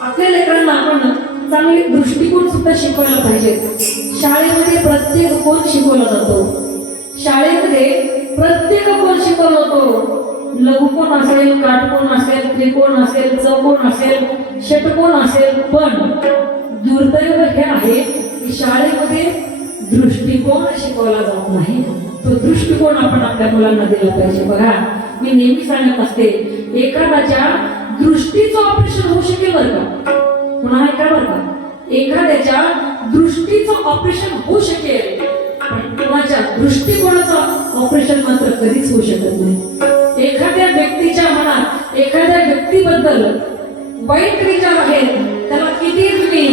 आपल्या लेकरांना आपण चांगले दृष्टिकोन सुद्धा शिकवायला पाहिजे. शाळेमध्ये प्रत्येक कोण शिकवला जातो, शाळेमध्ये प्रत्येक कोण शिकवला जातो. लघुकोण असेल, काटकोण असेल, त्रिकोण असेल, चौकोन असेल, षटकोन असेल. पण दुर्दैव हे आहे की शाळेमध्ये दृष्टिकोन शिकवला जात नाही. तो दृष्टिकोन आपण आपल्या मुलांना दिला पाहिजे. बघा, मी नेहमी सांगत असते, एखाद्याच्या दृष्टीचं ऑपरेशन होऊ शकेल बरं का, पुन्हा ऐका बरं का, एखाद्याच्या दृष्टीचं ऑपरेशन होऊ शकेल, पण कुणाच्या दृष्टिकोनाचं ऑपरेशन मात्र कधीच होऊ शकत नाही. एखाद्या व्यक्तीच्या मनात एखाद्या व्यक्तीबद्दल वाईट विचार आहेत, त्याला किती तुम्ही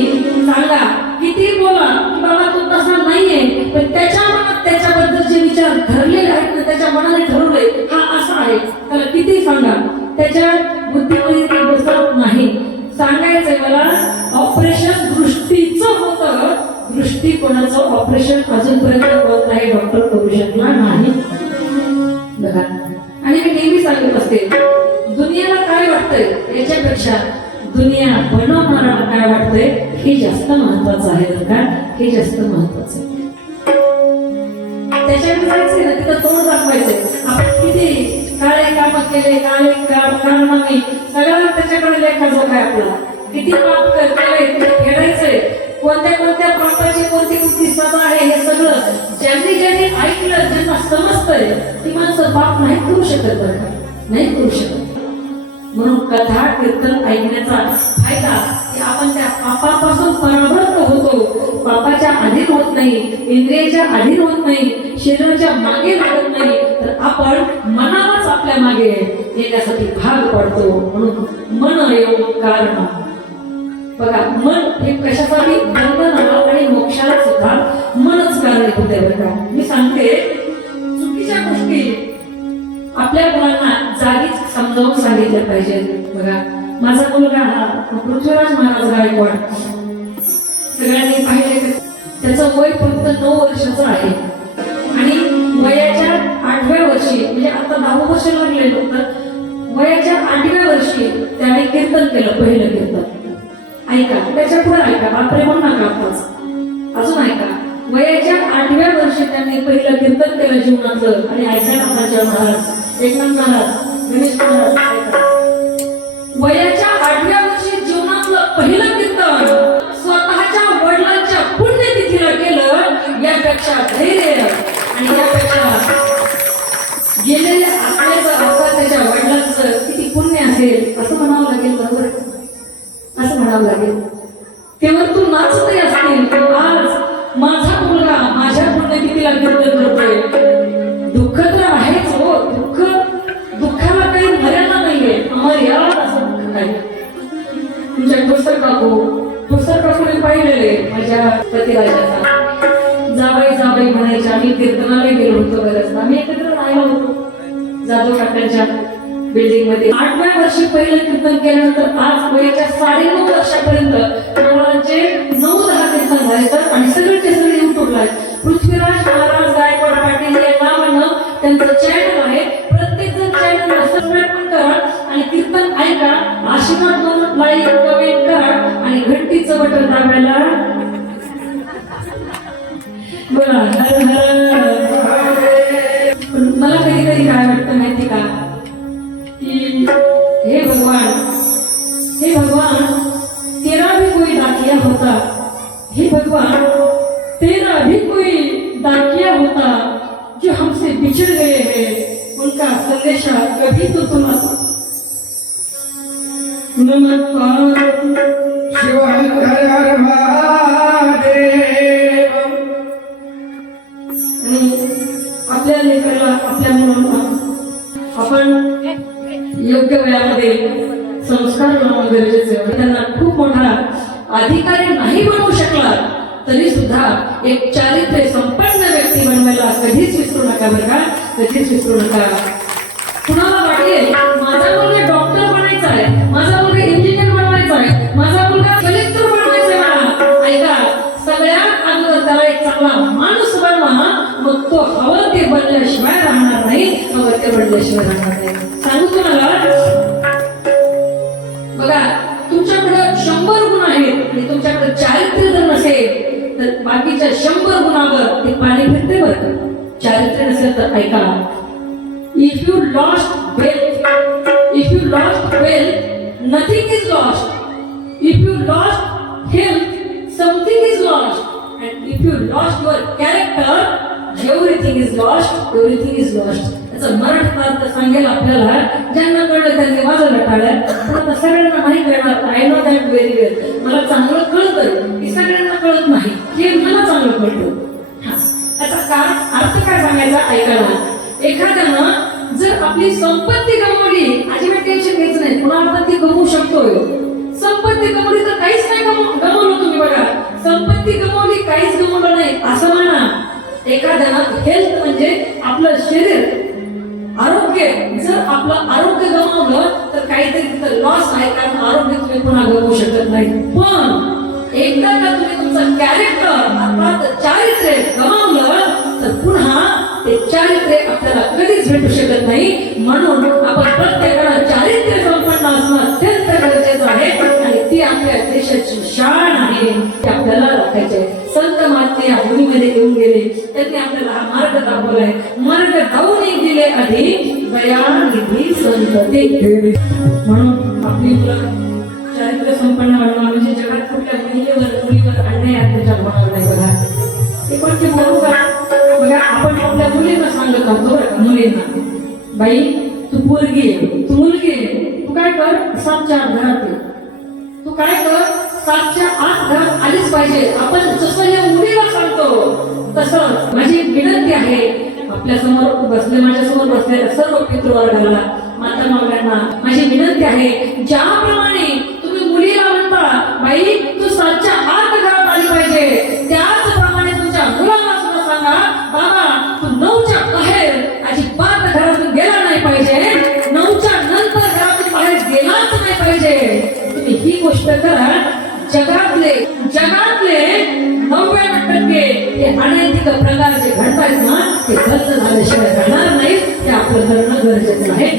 सांगा, किती बोला की बाबा तो तसा नाहीये, पण त्याच्या मनात त्याच्याबद्दल जे विचार ठरलेले आहेत ना, त्याच्या मनाने ठरवले हा असा आहे, त्याला किती सांगा, त्याच्या बुद्धीमध्ये ते बसत नाही. सांगायचंय मला, ऑपरेशन दृष्टीचं होतं, दृष्टिकोनाचं ऑपरेशन अजूनपर्यंत होत नाही, डॉक्टर करू शकला नाही. बघा, आणि मी नेहमी सांगत असते, दुनियाला काय वाटतंय याच्यापेक्षा दुनिया बनवणारा काय वाटतंय हे जास्त महत्वाचं आहे. बघा, हे जास्त महत्वाचं आहे. त्याच्याकडे जायचंय ना, तिथं तोंड दाखवायचंय. आपण किती काळे काम केले, काळे कारनामे, सगळं त्याच्याकडे लेखाजोखा आहे आपला. किती पाप केले फेडायचंय, कोणत्या पापाची कोणती सजा आहे, हे सगळं ज्यांनी ऐकलं, ज्यांना समजतंय, ती माणसं पाप नाही करू शकत, बरं का, नाही करू शकत. म्हणून कथा कीर्तन ऐकण्याचा फायदा की आपण त्या पापापासून परावृत्त होतो, पापाच्या अधीन होत नाही, इंद्रियाच्या अधीन होत नाही, शरीराच्या मागे लागत नाही, तर आपण मनालाच आपल्या मागे येण्यासाठी भाग पडतो. म्हणून मन योग कारण. बघा, मन हे कशासाठी, बंधनाला आणि मोक्षाला सुद्धा मनच कारण होते. बरं का, मी सांगते, चुकीच्या गोष्टी आपल्या मुलांना जागीच समजावून सांगितलं पाहिजे. बघा, माझा मुलगा हा पृथ्वीराज महाराज गायकवाड, सगळ्यांनी पाहिले, त्याचं वय फक्त 9 वर्षाचं आहे. आणि वयाच्या 8व्या वर्षी, म्हणजे आता 10 वर्ष लागले, तर वयाच्या 8व्या वर्षी त्याने कीर्तन केलं, पहिलं कीर्तन. ऐका, त्याच्या पुढे ऐका, बापरे म्हणू नका आताच, अजून ऐका. वयाच्या 8व्या वर्षी त्यांनी पहिलं कीर्तन केलं जीवनाचं. आणि ऐका नाथाच्या महाराज, एकनाथ महाराज, गणेश महाराज, वयाच्या 8व्या वर्षी जीवनातलं पहिलं कीर्तन स्वतःच्या वडिलांच्या पुण्यतिथीला केलं. यापेक्षा धैर्य आणि यापेक्षा गेलेल्या आत्म्याचं अर्थात त्याच्या वडिलांचं किती पुण्य असेल असं म्हणावं लागेल. बरोबर, असं म्हणावं लागेल. तेव्हा तू नाचतही असतील, आज माझा मुलगा माझ्या पुण्यतिथीला कीर्तन करतोय. दुःख तर आहेच हो, दुःखाला काही मर्यादा नाहीये, अमर्याद असं दुःख नाही. तुमच्या ठोसर काकूने पाहिलेले माझ्या पतिराजाचा, जाबाई म्हणायच्या. आम्ही कीर्तनाला गेलो होतो बरंच, आम्ही एकत्र राहिलो होतो जाधव काकांच्या बिल्डिंग मध्ये. 8व्या वर्षी पहिलं कीर्तन केल्यानंतर आज वयाच्या 9.5 वर्षापर्यंत महाराजांचे 9-10 कीर्तन झाले. तर आणि सगळे युट्यूबला आहेत. पृथ्वीराज महाराज गायकवाड पाटील या नावानं त्यांचं चॅनल आहे. प्रत्येक जण चॅनलला सबस्क्राईब पण करा आणि कीर्तन ऐका, आशीर्वाद म्हणून लाईक कमेंट करा आणि घंटीचं बटन दाबायला बोला. मला कधी काय वाटतं माहिती का, कि हे भगवान तेरा भी कोई दाखिया होता, हे भगवान तेरा भी कोई दाखिया होता, जो हमसे बिछड़ गए हैं, उनका संदेशा कभी तो तुम नमस्कार शिव हर महादेव. आपल्या लेकराला, आपल्या मुलांना आपण योग्य वयामध्ये संस्कार लावणं गरजेचं आहे. त्यांना खूप मोठा अधिकारी नाही बनवू शकला तरी सुद्धा एक चारित्र्य संपन्न व्यक्ती बनवायला कधीच विसरू नका. बरं का, कधीच विसरू नका. कुणाला वाटेल माझा मुलगा डॉक्टर बनायचा आहे, माझा मुलगा इंजिनियर बनवायचा आहे, माझा मुलगा कलेक्टर बनवायचा आहे, ऐका, सगळ्यात अगोदर त्याला एक चांगला माणूस बनवा, मग तो हवं ते बनल्याशिवाय राहणार नाही, हवं ते बनल्याशिवाय राहणार नाही. सांगू तुम्हाला, बघा, तुमच्याकडे आणि तुमच्याकडे चारित्र्य जर नसेल तर बाकीच्या 100 गुणावर ते पाणी फिरते बरं का. चारित्र्य नसेल तर ऐका, if you lost wealth nothing is lost. If you lost health something is lost. And if you lost your character, everything is lost. Everything is lost. याचा मराठी अर्थ सांगेल आपल्याला. ज्यांना कळलं त्यांनी वाजवलं टाळ्या. पण आता सगळ्यांना माहित आहे. आय नो दॅट व्हेरी वेल. मला चांगलं कळतं की सगळ्यांना कळत नाही हे मला चांगलं कळतं. याचा कारण अर्थ काय सांगायचा ऐका ना. एखाद्यानं जर आपली संपत्ती गमावली, अजिबात टेन्शन घ्यायचं नाही. पुन्हा ती गमवू शकतोय. संपत्ती गमावली तर काहीच नाही गमावलं. तुम्ही बघा, संपत्ती गमावली काहीच गमावलं नाही असं म्हणा. एखाद्याला हेल्थ म्हणजे आपलं शरीर, आरोग्य, जर आपलं आरोग्य गमावलं तर काहीतरी तिथं लॉस आहे, कारण आरोग्य तुम्ही पुन्हा गमावू शकत नाही. पण एकदा का तुम्ही तुमचं कॅरेक्टर अर्थात चारित्र्य गमावलं तर पुन्हा ते चारित्र्य आपल्याला कधीच भेटू शकत नाही. म्हणून आपण प्रत्येकाला चारित्र्य संपन्न असणं अत्यंत गरजेचं आहे आणि ती आपल्या देशाची शान आहे. ते आपल्याला राखायचे. संत महात्मे या भूमीमध्ये येऊन गेले, त्यांनी आपल्याला हा मार्ग दाखवलाय. मार्ग दाखवून दिले आधी दयानिधी संतते. म्हणून आपली मुलं चारित्र्य संपन्न बनवा. म्हणजे जगात कुठल्या मुलीवर अन्याय अत्याचार होणार नाही. बघा ते कोणते बोलू का. बघा आपण आपल्या मुलींना सांगत असतो, मुलींना, बाई तू पोरगी आहे, तू मुलगी आहे, तू काय कर 7च्या आत घरात ये. तू काय कर 7च्या आत घरात आलीच पाहिजे. आपण जसं या मुलीला सांगतो तसं माझी विनंती आहे आपल्या समोर बसले, माझ्या समोर बसलेल्या सर्व पितृवर्गाला, माता मावल्यांना माझी विनंती आहे, ज्याप्रमाणे तुम्ही मुलीला म्हणता बाई तू 7च्या आत घरात आली पाहिजे, त्याचप्रमाणे तुमच्या मुलाला सुद्धा सांगा बाबा तू 9च्या बाहेर अजिबात घरातून गेला नाही पाहिजे. 9च्या नंतर घरातून बाहेर गेलाच नाही पाहिजे. तुम्ही ही गोष्ट करा. जगातले 99% हे अनैतिक प्रकार जे घडतायत ना ते बंद झाल्याशिवाय राहणार नाही. ते आपलं करणं गरजेचं आहे.